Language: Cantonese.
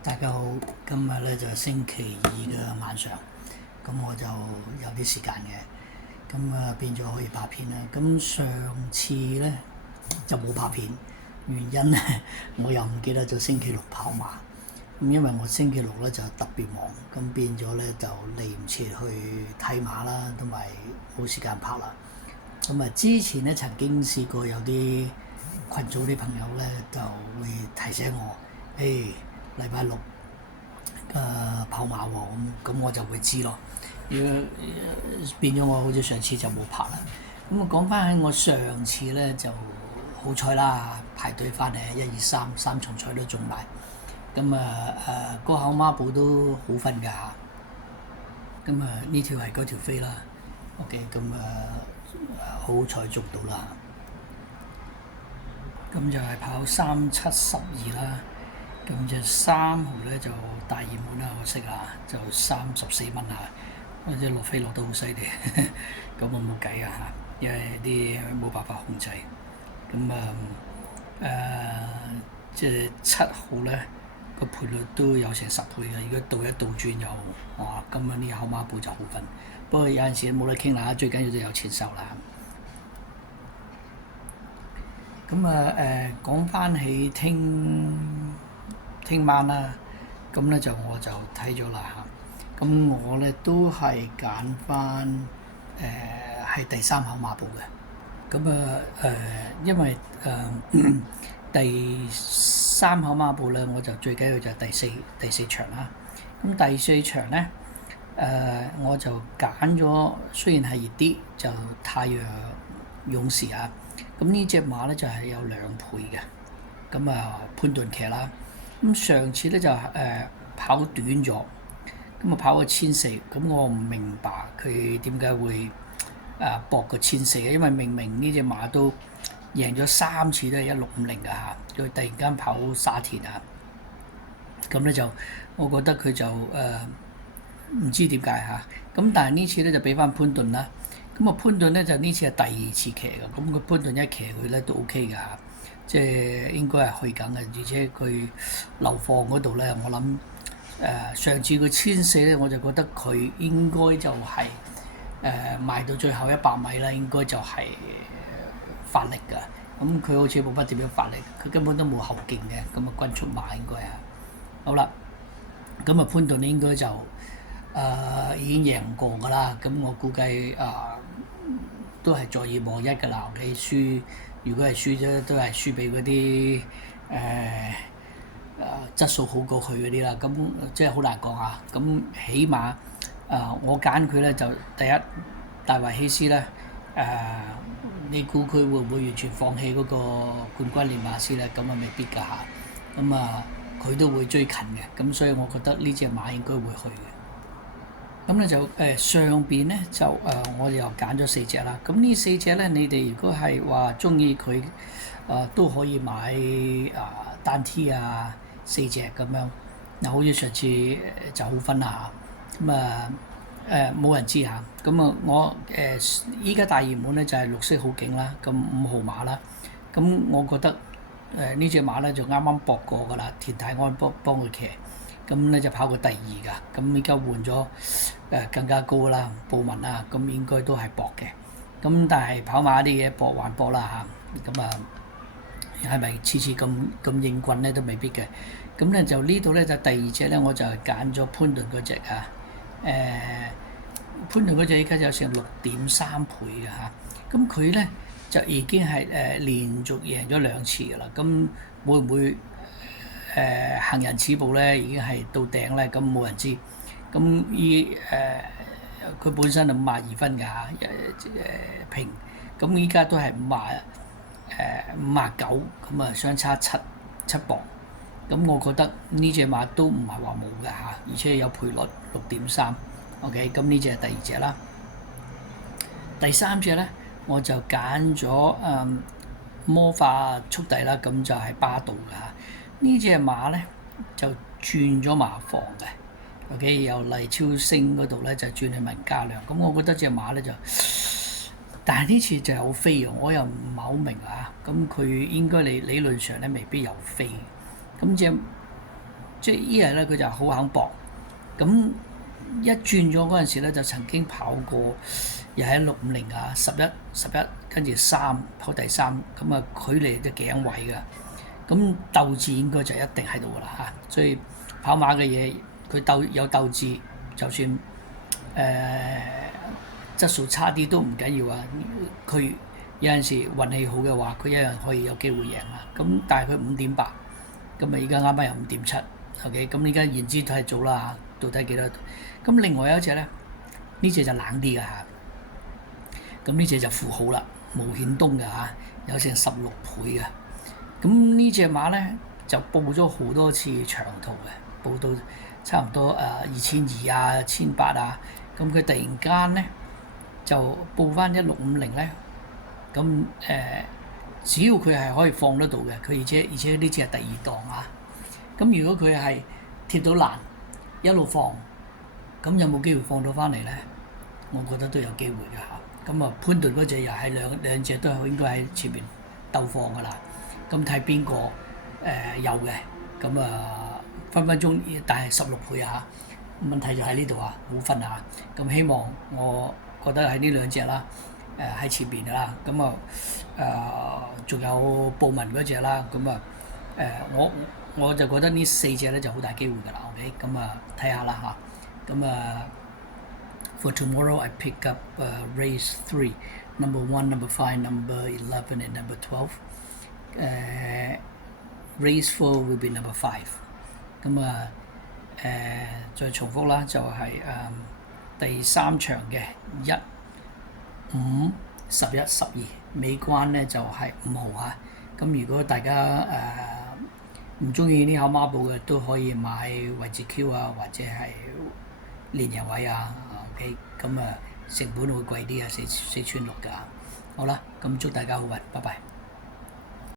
大家好，今日咧就星期二嘅晚上，咁我就有啲時間嘅，咁變咗可以拍片啦。咁上次咧就冇拍片，原因咧我又唔記得咗星期六跑馬，咁因為我星期六咧就特別忙，咁變咗咧就嚟唔切去睇馬啦，同埋冇時間拍啦。咁之前咧曾經試過有啲群組啲朋友咧就會提醒我，禮拜六跑馬喎，咁我就會知咯。如果變咗我好似上次就冇拍啦。咁我講翻喺我上次咧就好彩啦，排隊翻嚟1、2、3重彩都中埋。咁個口孖寶都好瞓㗎。咁呢條係嗰條飛啦。OK，咁好彩捉到啦。咁就係跑3、7、12啦。咁就3號咧就大熱門啦，可惜啦，就34蚊啊！嗰隻落飛落得好犀利，咁我冇計啊嚇，因為啲冇辦法控制。咁即係7號咧個賠率都有成10倍嘅，如果倒一倒轉又哇，咁樣啲口孖寶就好瞓。不過有陣時冇得傾啦，最緊要就有錢收啦。咁講翻起聽晚啦，咁咧就我就睇咗啦嚇，咁我咧都係揀翻係第3口馬寶嘅，咁因為第3口馬寶咧我就最緊要就係第四場啦，咁第4場咧我就揀咗，雖然係熱啲，就太陽勇士啊，咁呢隻馬咧就係有2倍嘅，咁潘頓騎啦。咁上次咧就跑短咗，咁跑個1400，咁我唔明白佢點解會搏個1400嘅，因為明明呢隻馬都贏咗3次都係1650㗎嚇，佢突然間跑沙田啊，咁咧就我覺得佢就唔知點解嚇，咁但係呢次咧就俾翻潘頓啦，咁潘頓咧就呢次係第2次騎嘅，咁個潘頓一騎佢咧都 OK 㗎嚇。即係應該係去緊嘅，而且佢流放嗰度咧，我諗上次個1400咧，我就覺得佢應該就係賣到最後100米啦，應該就係發力㗎。咁佢好似冇乜點樣發力，佢根本都冇後勁嘅，咁均速馬應該啊。好啦，咁潘頓應該就已經贏過㗎啦，咁我估計都係在二望一㗎啦。你輸，如果係輸咗，都係輸俾嗰啲質素好過佢嗰啲啦。咁即係好難講啊。咁起碼我揀佢咧就第一大衛希斯咧你估佢會唔會完全放棄嗰個冠軍練馬師咧？咁未必㗎嚇。咁佢都會追近嘅。咁所以我覺得呢隻馬應該會去嘅。咁咧就上邊咧就我哋又揀咗4隻啦。咁呢4隻咧，你哋如果係話中意佢都可以買單 T 4隻咁樣。嗱，好似上次就好分啦嚇。咁冇人知嚇。咁我依家大熱門咧就係綠色好勁啦。咁5號馬啦。咁我覺得呢隻馬咧就啱啱搏過㗎啦，田泰安幫佢騎。咁咧就跑過第2㗎，咁依家換咗更加高啦，布文啦，咁應該都係搏嘅。咁但係跑馬啲嘢搏還搏啦嚇，咁係咪次次咁應棍咧都未必嘅。咁咧就呢度咧就第2隻咧我就係揀咗潘頓嗰隻啊，潘頓嗰隻依家有成6.3倍嘅嚇，咁佢咧就已經係連續贏咗2次㗎啦，咁會唔會？行人止步咧已經係到頂咧，咁冇人知。咁佢本身係52分㗎嚇，平。咁依家都係59，咁相差7磅。咁我覺得呢隻馬都唔係話冇㗎嚇，而且有賠率6.3。OK，咁呢隻係第2隻啦。第3隻咧我就揀咗魔法速遞啦，咁就係巴道㗎嚇。呢隻馬咧就轉咗馬房嘅 ，OK 由黎超星嗰度咧就轉去文家良，咁我覺得隻馬咧就，但係呢次就有飛喎，我又唔係好明，咁佢應該理論上咧未必有飛，咁隻即係依日咧佢就好肯搏。咁一轉咗嗰陣時咧，就曾經跑過，又喺650啊、11，跟住3跑第3，咁啊距離都幾位㗎。咁鬥志應該就一定喺度㗎啦嚇。所以跑馬嘅嘢，佢有鬥志，就算質素差啲都唔緊要啊。佢有陣時運氣好嘅話，佢一樣可以有機會贏啊。咁但係佢5.8，咁啊而家啱啱有5.7。OK，咁而家言之係做啦，到底幾多？咁另外有一隻咧，呢隻就冷啲嘅嚇。咁呢隻就富豪啦，毛顯東嘅嚇，有成16倍嘅。咁呢隻馬咧就報咗好多次長途嘅，報到差唔多2200啊、1800啊。咁佢突然間咧就報翻1650咧，咁只要佢係可以放得到嘅，佢而且呢隻係第2檔啊。咁如果佢係貼到欄一路放，咁有冇機會放到翻嚟咧？我覺得都有機會嘅嚇。咁啊潘頓嗰隻又係兩隻都係應該喺前面鬥放㗎啦。咁睇邊個有嘅，咁分分鐘，但係16倍啊！問題就喺呢度啊，冇分啊。咁希望我覺得喺呢兩隻啦，喺前邊㗎啦。咁仲有布文嗰隻啦。咁我就覺得呢4隻咧就好大機會㗎啦。OK，咁睇下啦嚇。咁for tomorrow I pick up race 3, number 1, number 5, number 11 and number 12. Race 4 will be number 5。咁再重複啦，就係第3場嘅1、5、11、12，尾關咧就係5號嚇。咁如果大家唔中意呢口孖寶嘅，都可以買位置 Q 啊，或者係連贏位啊。OK， 咁成本會貴啲啊，4,600㗎。好啦，咁祝大家好運，拜拜。